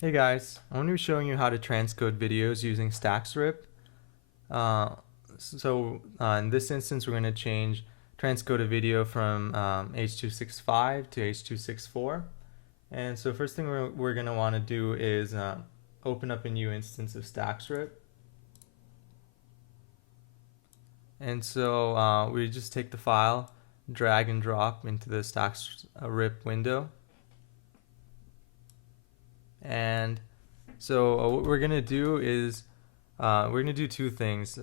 Hey guys, I'm going to be showing you how to transcode videos using Staxrip. In this instance, we're going to change transcode a video from H.265 to H.264. And so first thing we're going to want to do is open up a new instance of Staxrip. And so we just take the file, drag and drop into the Staxrip window. And so what we're going to do is we're going to do two things.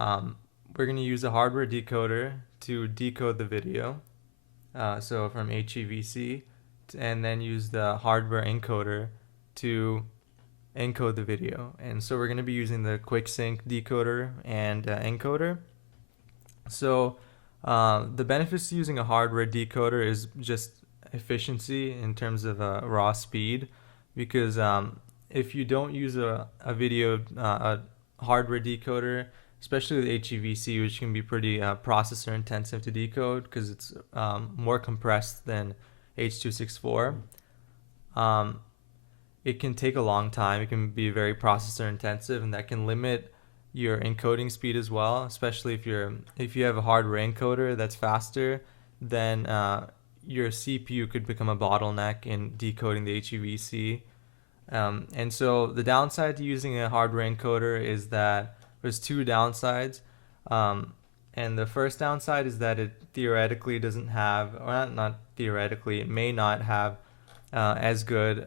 We're going to use a hardware decoder to decode the video, so from HEVC, and then use the hardware encoder to encode the video. And so we're going to be using the Quicksync decoder and encoder. So the benefits to using a hardware decoder is just efficiency in terms of raw speed, because if you don't use a hardware decoder, especially with HEVC, which can be pretty processor intensive to decode because it's more compressed than H.264, it can take a long time. It can be very processor intensive, and that can limit your encoding speed as well, especially if you have a hardware encoder that's faster, then your CPU could become a bottleneck in decoding the HEVC. And so the downside to using a hardware encoder is that there's two downsides. And the first downside is that it theoretically doesn't have, or not theoretically, it may not have as good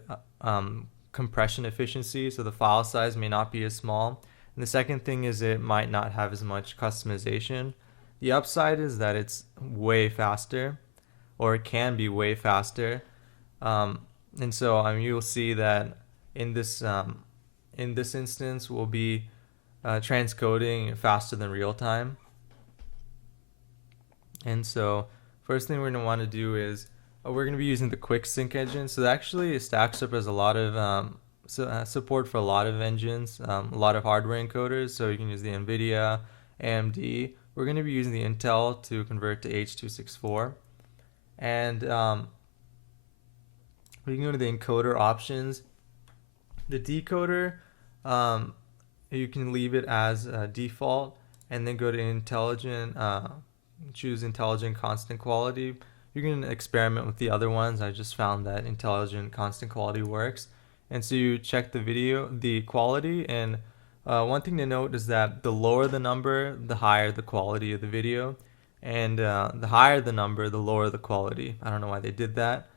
compression efficiency, so the file size may not be as small. And the second thing is it might not have as much customization. The upside is that it's way faster, or it can be way faster. And so you'll see that in this instance we'll be transcoding faster than real time. And so first thing we're going to want to do is we're going to be using the Quicksync engine. So actually Staxrip has a lot of support for a lot of engines, a lot of hardware encoders. So you can use the NVIDIA, AMD. We're going to be using the Intel to convert to H.264. And we can go to the encoder options. The decoder, you can leave it as default, and then go to intelligent, choose intelligent constant quality. You can experiment with the other ones. I just found that intelligent constant quality works. And so you check the quality, and one thing to note is that the lower the number, the higher the quality of the video, and the higher the number, the lower the quality. I don't know why they did that,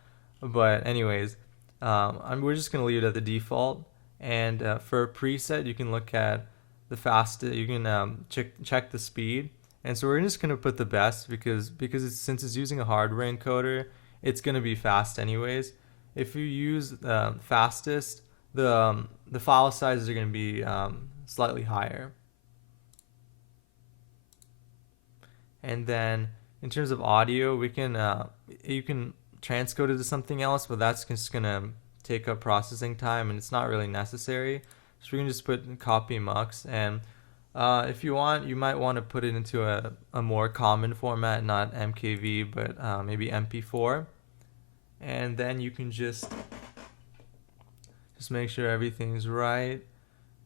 but anyways, we're just gonna leave it at the default. And for a preset, you can look at the fastest. You can check the speed. And so we're just gonna put the best because since it's using a hardware encoder, it's gonna be fast anyways. If you use fastest, the file sizes are gonna be slightly higher. And then in terms of audio, we can you can transcode it to something else, but that's just gonna take up processing time, and it's not really necessary. So we can just put copy mux, and if you want, you might want to put it into a more common format, not MKV, but maybe MP4. And then you can just make sure everything's right.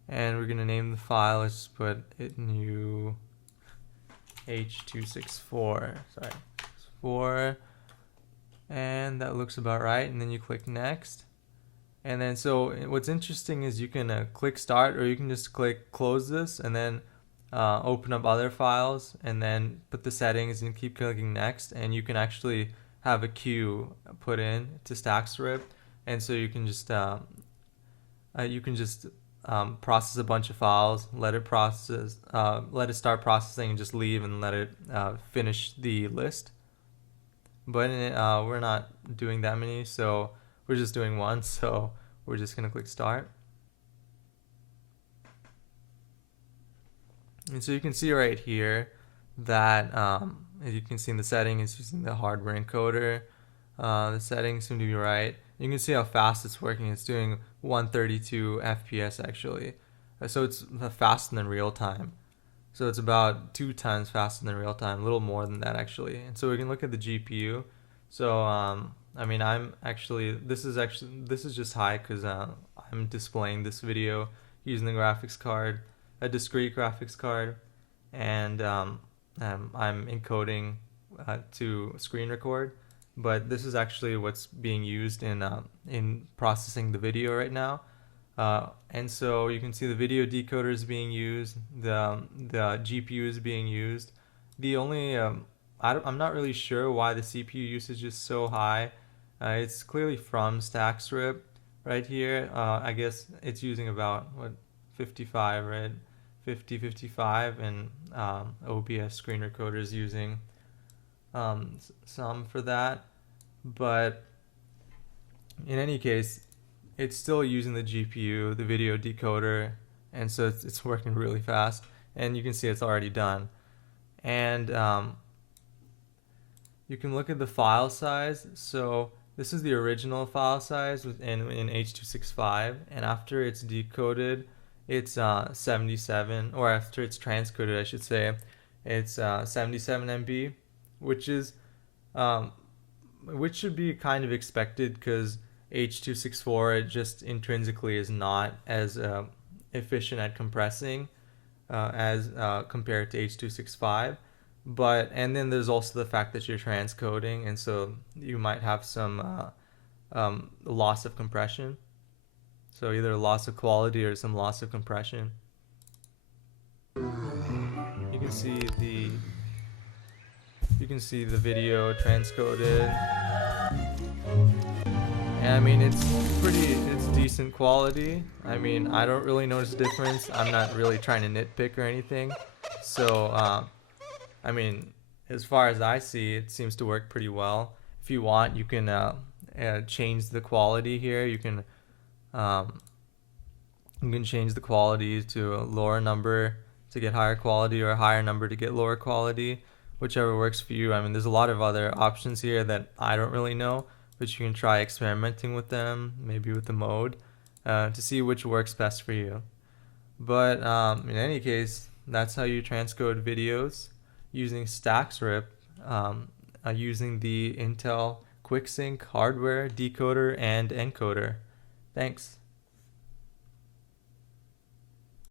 And we're gonna name the file. Let's put it new H.264. Sorry, 4. And that looks about right. And then you click next. And then so what's interesting is you can click start, or you can just click close this and then open up other files and then put the settings and keep clicking next, and you can actually have a queue put in to Staxrip. And so you can just process a bunch of files, let it start processing, and just leave and let it finish the list. But we're not doing that many, so we're just doing one, so we're just gonna click start. And so you can see right here that as you can see in the setting, it's using the hardware encoder. The settings seem to be right. You can see how fast it's working. It's doing 132 FPS actually. So it's faster than real time. So it's about 2 times faster than real time, a little more than that actually. And so we can look at the GPU. So this is just high because I'm displaying this video using the graphics card, a discrete graphics card, and I'm encoding to screen record. But this is actually what's being used in processing the video right now. And so you can see the video decoder is being used, the GPU is being used. The only I'm not really sure why the CPU usage is so high. It's clearly from Staxrip right here. I guess it's using about 55, right? 50, 55, and OBS screen recorder is using some for that. But in any case, it's still using the GPU, the video decoder, and so it's working really fast. And you can see it's already done. And you can look at the file size. So this is the original file size in H.265, and after it's decoded, it's 77, or after it's transcoded, I should say, it's 77 MB, which should be kind of expected because H.264 it just intrinsically is not as efficient at compressing as compared to H.265. And then there's also the fact that you're transcoding, and so you might have some loss of compression. So either loss of quality or some loss of compression. You can see the video transcoded. And I mean, it's decent quality. I mean, I don't really notice a difference. I'm not really trying to nitpick or anything. So, I mean, as far as I see, it seems to work pretty well. If you want, you can change the quality here. You can change the quality to a lower number to get higher quality, or a higher number to get lower quality, whichever works for you. I mean, there's a lot of other options here that I don't really know, but you can try experimenting with them, maybe with the mode, to see which works best for you. But in any case, that's how you transcode videos using Staxrip, using the Intel Quicksync hardware, decoder, and encoder. Thanks.